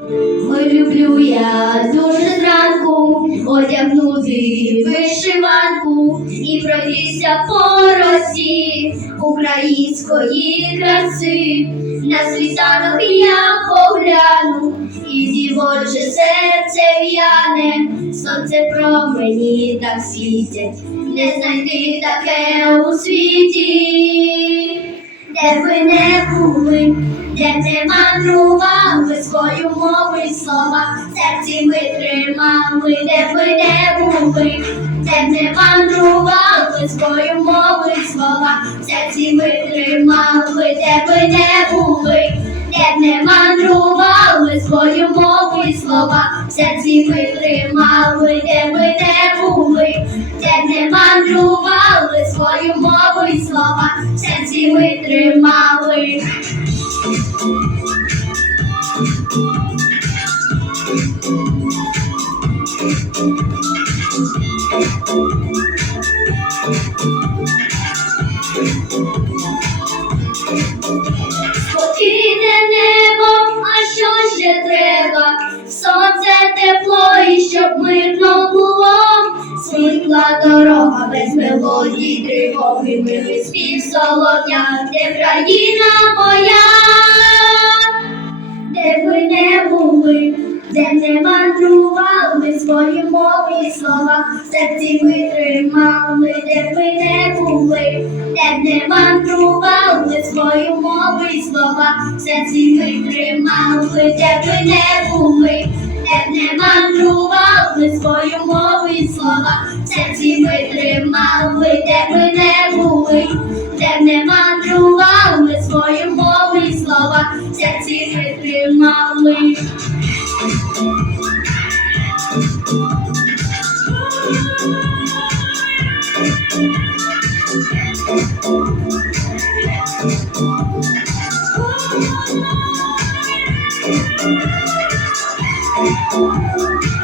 Ой, люблю я дуже зранку одягнути вишиванку і пройтися по росі української краси. На світанок я погляну, і дівоче серце в'яне, сонце промені так світять, не знайти таке у світі ви не були, де не мандрували свою мову і слова, серці ми тримали, де ви не були, де не мандрували свою мову і слова, серці ми тримали, де ви не були, де не мандрували свою мову і слова, серці ми тримали, де ви не були, де не мандрували мову слова, в серці ми тримали. Спокійне дорога без мелодій, тривоги, милий спів солов'я, де країна моя, де ви не були, де не мандрували свої мови і слова, серці ми тримали, де ви не були, де не мандрували свою мову і слова, в серці ми тримали, де ви не були, мандрували свою мову і слова, в серці ми тримали, де ви не були, де не мандрували свою мову і слова, в серці ми тримали. Thank